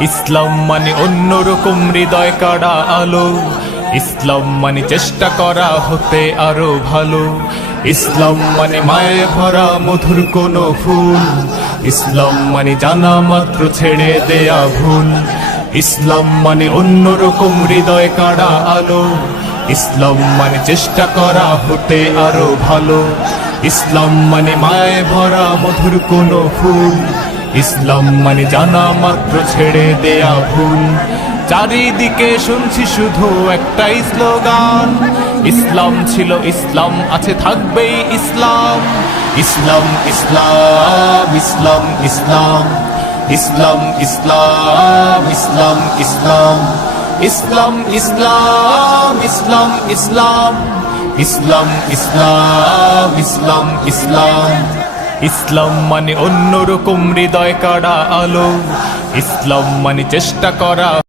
ইসলাম মানে অন্যরকম হৃদয় কাড়া আলো, ইসলাম মানে চেষ্টা করা হতে আরো ভালো। ইসলাম মানে মায়ে ভরা মধুর কোনো ফুল, ইসলাম মানে জানা মাত্র ছেড়ে দেয়া ভুল। ইসলাম মানে অন্যরকম হৃদয় কাড়া আলো, ইসলাম মানে চেষ্টা করা হতে আরো ভালো। ইসলাম মানে মায়ে ভরা মধুর কোনো ফুল, ইসলাম মানে জানা মাত্র ছেড়ে দেয়া ভুল। চারিদিকে শুনছি শুধু একটাই স্লোগান, ইসলাম ছিল ইসলাম আছে থাকবেই ইসলাম। ইসলাম ইসলাম ইসলাম ইসলাম, ইসলাম ইসলাম ইসলাম ইসলাম, ইসলাম ইসলাম ইসলাম ইসলাম, ইসলাম ইসলাম ইসলাম ইসলাম। ইসলাম মানে অন্যরকম হৃদয় কাড়া আলো, ইসলাম মানে চেষ্টা করা